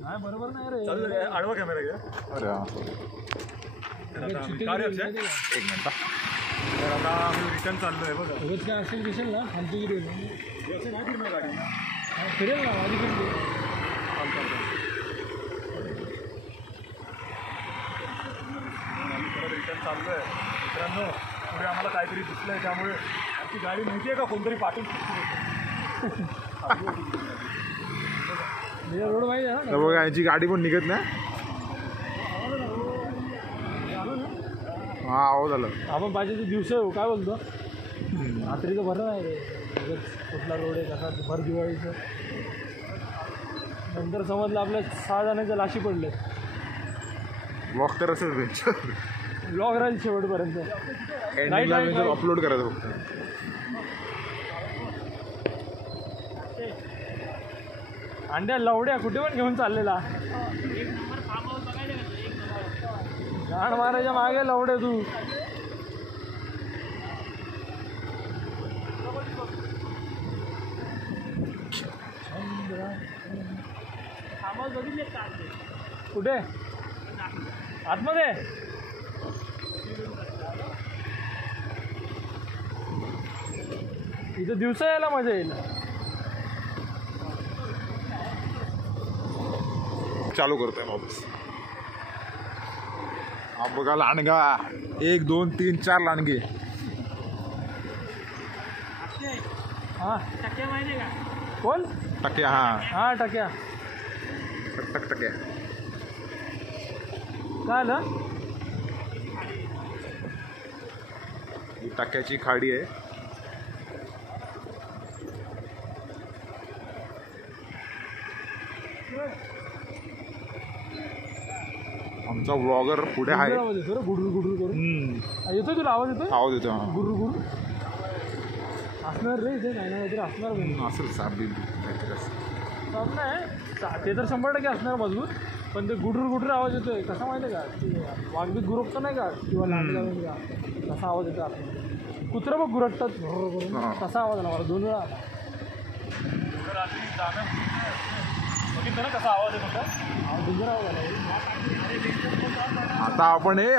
नाही बरोबर नाही रे. आडवा कॅमेरा घ्या. अरे एक मिनिट. तर आता आम्ही रिटर्न चाललोय बघा. रोज काय असेल दिसेल ना थांबतो की नाही फिरणार गाडी फिरेल ना माझी फिरते. रिटर्न चाललोय मित्रांनो. पुढे आम्हाला काहीतरी दिसलंय त्यामुळे आमची गाडी माहिती आहे का कोणतरी पाठवून रोड माहिती आहे ना बघा यांची गाडी पण निघत नाही. हा हो झालं. आपण पाहिजे तर दिवस आहे काय बोलतो रात्रीचं बरं नाही रे. कुठला रोड आहे कसा भर दिवाळीचं. नंतर समजलं आपल्या 6 जणांच्या लाशी पडले. ब्लॉग तर असेल ब्लॉग राहील शेवटपर्यंत. अपलोड करायचं फक्त. अंड्या लवड्या कुठे पण घेऊन चाललेला. गाण मारायच्या मागे लवडे तू. कुठे आतमध्ये इथं दिवसा यायला मजा येईल. चालू करतोय वापस. हा बघा लांडगा 1 2 3 4 लांडगे. हा कोण टक्या. हा टक्या. टक्या काय आलं. ही टक्याची खाडी आहे. आमचा ब्लॉगर पुढे आहे. गुडरू गुडरू करून येतो तुला आवाज येतो. आवाज येतो. गुरु गुरु असणार रे इथे काही ना काहीतरी असणार. असेल साप नाही ते तर 100% असणार मजबूत. पण ते गुडरू गुडरू आवाज येतोय कसा माहिती आहे का. वाघबीत गुरकतं नाही का किंवा लहान का तसा आवाज येतो. आपण कुत्रं बघ गुरकतात तसा आवाज आला मला 2 वेळा. कसा आवाज येतो डुंगर आवाज आला.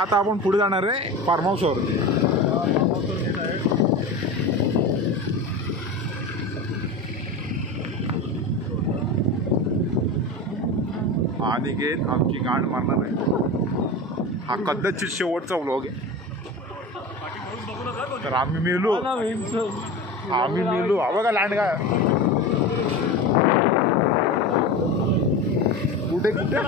आता आपण पुढे जाणार आहे फार्म हाऊसवर. अनिकेत आमची गाण मारणार आहे. हा कदाचित शेवटचा व्लॉग आहे. तर आम्ही मेलो. हा बघा लांडगा कुठे कुठे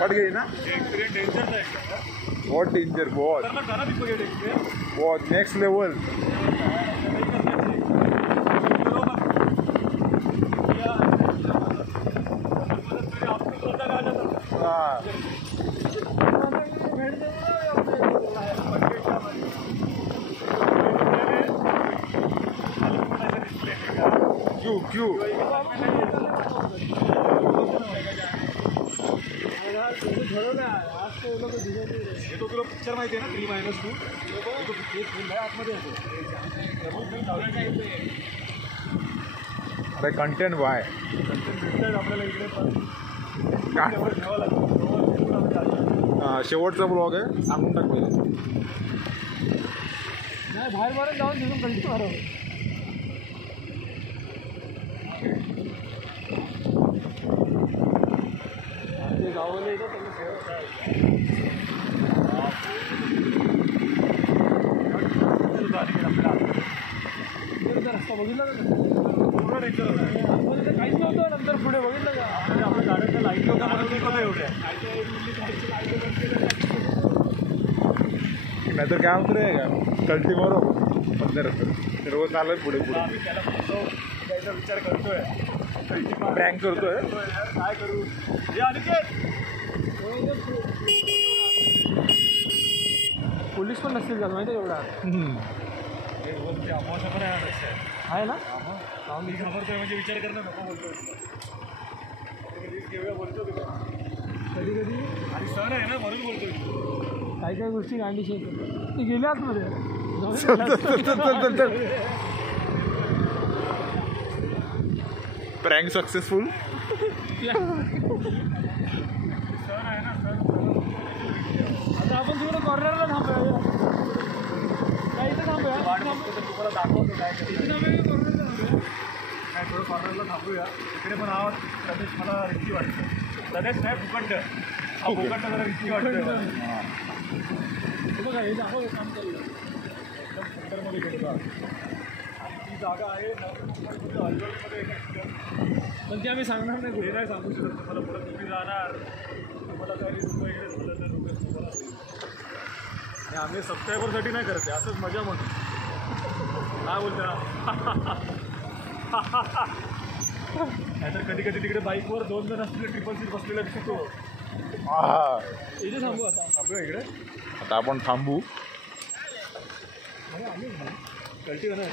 पड़ गई ना. बहुत डेंजर. बहुत नेक्स्ट लेवल. क्यों तो तुला पिक्चर माहिती आहे ना 3-2 आतमध्ये येतो. अरे कंटेंट बाय कंटेंट भेटतात आपल्याला इकडे. शेवटचा ब्लॉग आहे सांगून टाक पहिले. नाही बाहेर जाऊन तिथून कंटिन्यू मारा. गावाला येतो रस्ता बघितला काहीच नव्हतं. नंतर पुढे बघितलं का आपल्या गाड्यांच्या लाईट नव्हतं एवढ्या. नाहीतर काय होतं रे कल्टी मारो मधल्या रस्त्यात सर्व चालत पुढे पुढे. त्याचा विचार करतोय प्रँक करतोय. काय करू. पोलीस पण नसतील का माहिती आहे एवढा. आहे ना मी घाबरतोय म्हणजे विचार करणं नको बोलतोय. बोलतो कधी आणि सण आहे ना म्हणून बोलतोय. काही गोष्टी गांडीशी ते गेले आतमध्ये प्रँक सक्सेसफुल. आता आपण तिकडे कॉर्नरला थांबूया. काय इथे थांबूया? तुम्हाला दाखवतो काय इथे थांबूया की कॉर्नरला थांबूया? नाही थोडं कॉर्नरला थांबूया. इकडे पण आवाज प्रदेश मला रिस्की वाटतं. प्रदेश नाही भूखंड. हा भूखंड जरा रिस्की वाटतं. हे बघा, हे दाखव काम चाललं. एकदम सेंटरमध्ये गेलो आणि ती जागा आहे हॉलमध्ये पण ते आम्ही सांगणार नाही हे कुठे. नाही सांगू शकत तुम्हाला. परत तुम्ही जाणार तुम्हाला काही रुपये वगैरे झालं तर रुपये तुम्हाला होईल. आणि आम्ही सबस्क्रायबरसाठी नाही करते असंच मजा म्हणून. काय बोलता नाहीतर कधी कधी तिकडे बाईकवर 2 जण असलेले ट्रिपल सीट बसलेला दिसतो. इथे थांबू आता. थांबूया इकडे आता आपण थांबू. कळती का नाही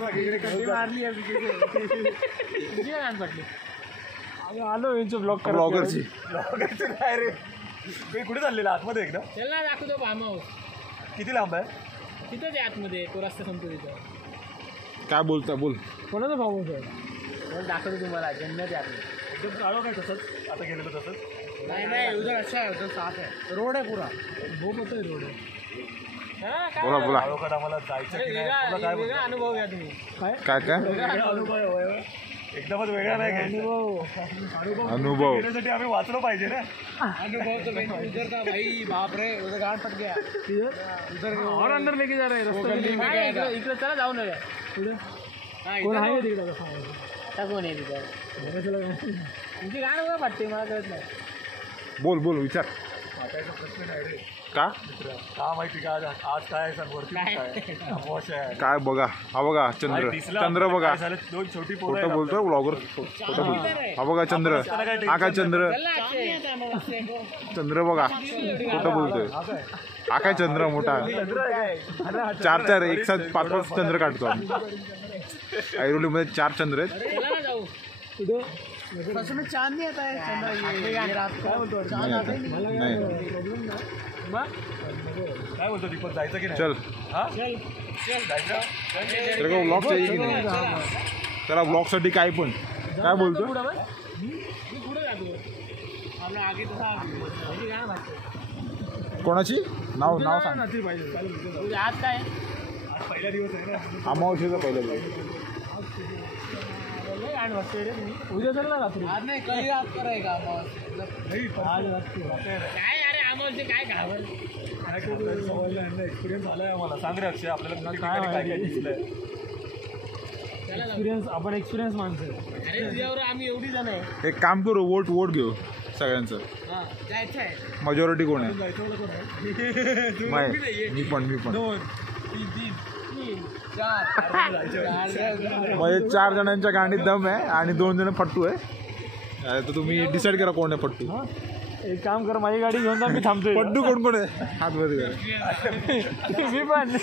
सगळीकडे कशी मारली आहे तुझी काय पटली. आम्ही आलो यांचं ब्लॉग करा. ब्लॉगरची ब्लॉगरचं काय रे तुम्ही कुठे चाललेला आतमध्ये एकदा त्याला दाखवतो फार्म हाऊस. किती लांब आहे तिथंच आहे आतमध्ये. तो रस्ता संपतो तिथं. काय बोलता बोल. कोणाचं फार्म हाऊस आहे? दाखवतो तुम्हाला. जन्नत आहे आतमध्ये. एकदम चालू काय तसंच आता गेलेलं तसंच नाही उधर अच्छा आहे. उधर साफ आहे. रोड आहे पुरा. बहुत मोठा रोड आहे. बोला बोला. गावाकडे आम्हाला जायचं की नाही तुला काय वेगळा बोलतो? अनुभव घ्या तुम्ही. काय काय काय वेगळा अनुभव आहे. एकदमच वेगळा नाही घ्यायचा. अनुभव घेण्यासाठी आम्ही वाचलो पाहिजे ना. अनुभव तो उधर का भाई बाप रे. उधर गाड़ फट गया. उधर और अंदर लेके जा रहे हैं. रस्ता इकडे चला जाऊ नये. पुढे कोण आहे तिकडे? आता कोण आहे तिकडे? तुमची गाणं काय वाटते मला कळत नाही. बोल बोल विचार. वाटायचा प्रश्न नाही रे का का माहिती का आज काय आहे सांग वरती काय वॉश आहे काय बघा. हा बघा चंद्र. चंद्र बघा. काय झालं 2 छोटी पोरं खोटं आहेत बोलतोय ब्लॉगर. खोटं बोलतोय. हा बघा चंद्र. हा काय चंद्र. चंद्र बघा खोटं बोलतोय. हा काय चंद्र मोठा. 4 एक साथ 5 चंद्र काढतो आम्ही. ऐरोलीमध्ये 4 चंद्र आहेत. में चांद नहीं आता है. रात को नाही आता. नाही काय बोलतो दीपक जायचं की नाही चल. हा जायचं तर का ब्लॉग चाहिए की नाही. त्याला ब्लॉगसाठी काय पण काय बोलतो. कोणाची नाव नाव सांग. आज काय आज पहिला दिवस आहे ना अमावस्येचा पहिला दिवस. उद्या चल ना रात्री. आज नाही कधी रात करायचा. आज रात्री काय अरे आम्हाला काय घाबर. एक्सपिरियन्स झालाय आम्हाला. सांग रे अक्षय आपल्याला काय काय दिसलंय. एक्सपिरियन्स. आपण एक्सपिरियन्स माणसं. अरे तुझ्यावर आम्ही एवढी जण आहे. एक काम करू. वोट घेऊ सगळ्यांचं. जायचं आहे. मेजॉरिटी कोण आहे. जायचं मी पण 2 3 4 म्हणजे 4 जणांच्या गाडीत दम आहे आणि 2 जण फट्टू आहे. तर तुम्ही डिसाईड करा कोण आहे फट्टू. एक काम कर. माझी गाडी घेऊन जा. मी थांबतोय. फट्टू कोण कोण आहे हात मध्ये करा. मी पण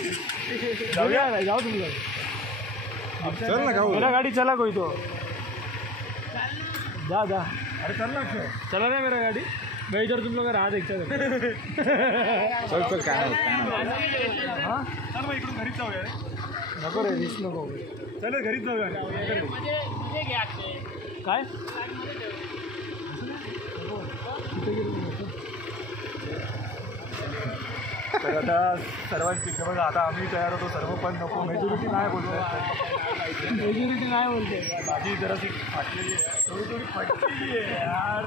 जाऊ तुम्ही. चल ना का मेरा गाड़ी चला कोई तो. जा जा. अरे चल ना अक्षय चला ना मेरा गाड़ी. मैं इधर तुम लोग राह देखता था. चल चल काय होत हाँ चल मग इकडून घरीच जाऊया रे. नको रे. रिस्क नको. चल घरीच जाऊया काय तर आता सर्वांची बघा आता आम्ही तयार होतो सर्व पण नको. मेजॉरिटी नाही बोलतोय. मेजॉरिटी नाही बोलते. माझी जराशी फाटलेली आहे. थोडी फाटलेली आहे यार.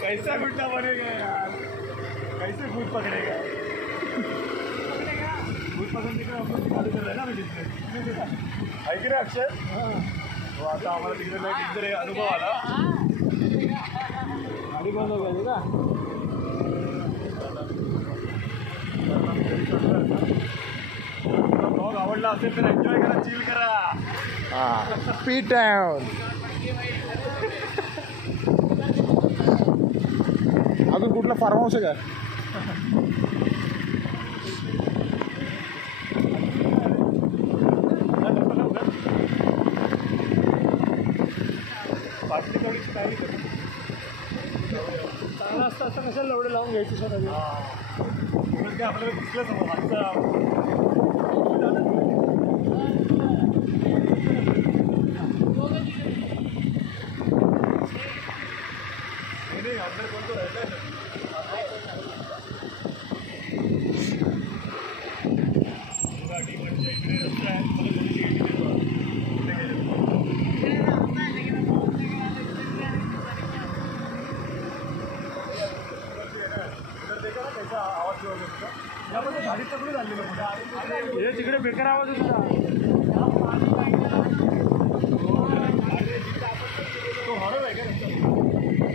कैसा गुड्डा बनेगा यार. कैसे भूत पकडेगा. भूत पकडणे का आपण चालू करताय ना बिझनेस. ऐक रे अक्षय. हो आता आम्हाला तिकडे नाही टिकतो रे अनुभव आला. गाडी बंद हो गई का. ब्लॉग आवडला असेल तर एन्जॉय करा. चिल करा. हा पी टाउन. अजून कुठला फार्म हाऊस आहे का. चांगला असतं असं कशाला एवढं लावून घ्यायची स्वतः. काय आपल्याला दिसलं समोर आजचा अंदर कोणतो राहिला हे तिकडे बेकार आवाज होता तो हॉरर आहे का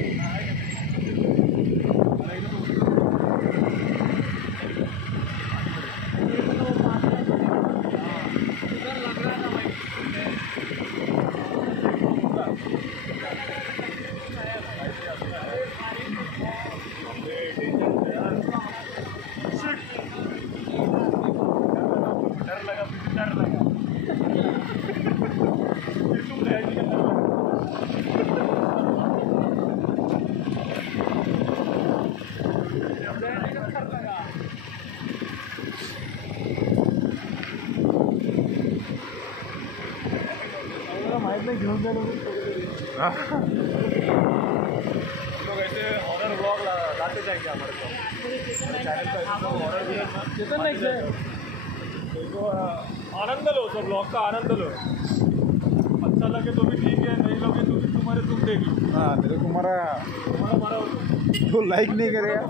माहित नाही घेऊन जायला लोग ऐसे हॉरर व्लॉग लाते जाएंगे हमारे को चैनल पर हॉरर चेतन नाही खेळ तो आनंद लो सब ब्लॉग का आनंद लो अच्छा लगे तो भी ठीक है नहीं लगे तो भी तुम्हारे तुम देख लो हाँ तो तुम्हारा हमारा तो लाइक नहीं करेगा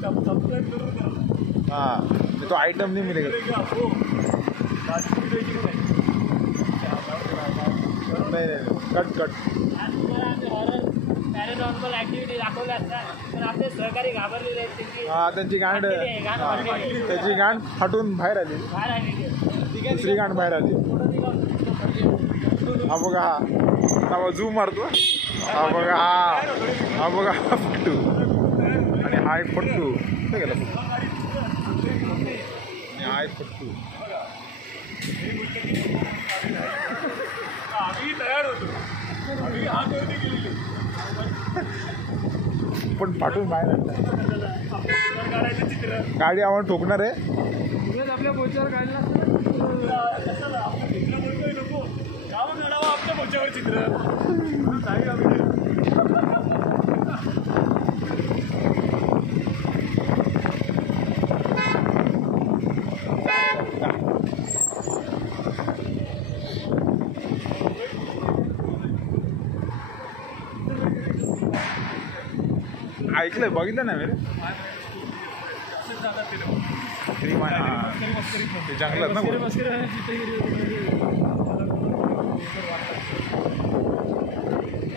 सब्सक्राइब जरूर करो हाँ तो आइटम नहीं मिलेगा मिलेगा आपको राजपूत देगी कि नहीं नहीं कट कट पॅरानॉर्मल ऍक्टिव्हिटी दाखवल्या असतात पण आपले सहकारी घाबरलेले आहेत त्यांची हा त्यांची गांड गांड वाढलेली आहे. त्याची गांड फाटून बाहेर आली बाहेर आलेली आहे. दुसरी गांड बाहेर आली हा बघा हा झूम मारतो हा बघा हा बघा हा फट्टू आणि हा एक फट्टू कुठे गेला फट्टू आणि हा एक फट्टू आम्ही तयार होतो आम्ही हात वरती गेलेलो पण फाटून बाहेर आला काढायचं चित्र गाडी आम्हाला ठोकणार आहे उगाच आपल्या बोचावर काढला कशाला आपण चित्र बोलतोय नको गावं काढावं आपल्या मोच्यावर चित्र नाही आम्ही ऐकलंय बघितलं ना मेरे ते जंगलात ना कुठे? मस्करी आहे, चित्रगिरी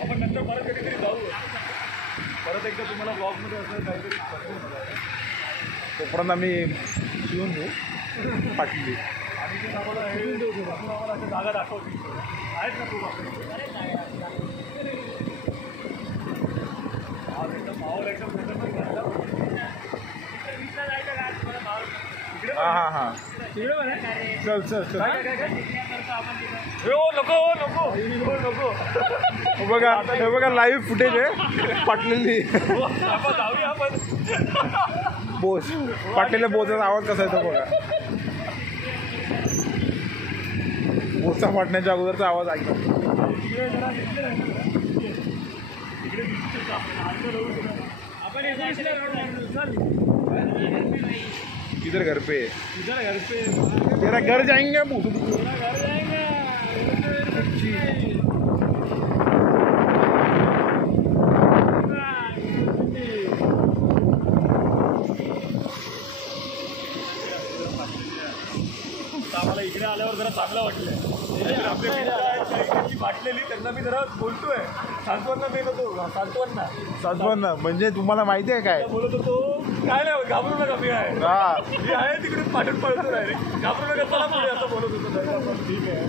आपण नंतर परत कधीतरी जाऊ परत एकदा तुम्हाला ब्लॉगमध्ये असं काहीतरी तोपर्यंत आम्ही शिवून घेऊ पाटली आणि ते आम्हाला हे आम्हाला अशा जागा दाखवतील आहेत ना खूप आज एकदम माहोल एकदम खतरनाक झाला हां हां हां तिकडे बघा. चल चल चल हो नको हो नको हो नको हे बघा लाईव्ह फुटेज आहे पाटलेली आपण जाऊया आपण बोस पाटलेल्या बोचाचा आवाज कसा येतो बघा बोचा फाटण्याच्या अगोदरचा आवाज ऐका आपण एकोणीसला रोड लागलो. चल. इधर घर पे इधर घर पे तेरा घर जाएंगे घर जाएंगे. आम्हाला इकडे आल्यावर जरा चांगलं वाटलं आपल्या मित्राची वाटलेली त्यांना मी जरा बोलतोय सांत्वना देत होतो सांत्वना म्हणजे तुम्हाला माहिती आहे काय बोलत होतो काय नाही घाबरू नका मी आहे हा मी आहे तिकडे पाठून पळतो डायरेक्ट घाबरू नका चला पुढे असं बोलत होतो ठीक आहे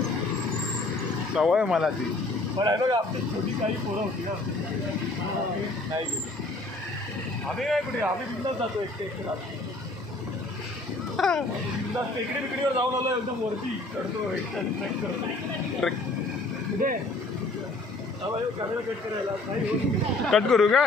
सवय मला ती पण आहे बघा आपली छोटी काही पोरं होती ना नाही गेली आम्ही काय कुठे आम्ही बिंदास जातो एकटे राहतो बिंदास टेकडी बिकडीवर जाऊन आलो एकदम वरती चढतो एकटा ट्रेक करतो ट्रेक कॅमेरा कट करायला नाही होत कट करू का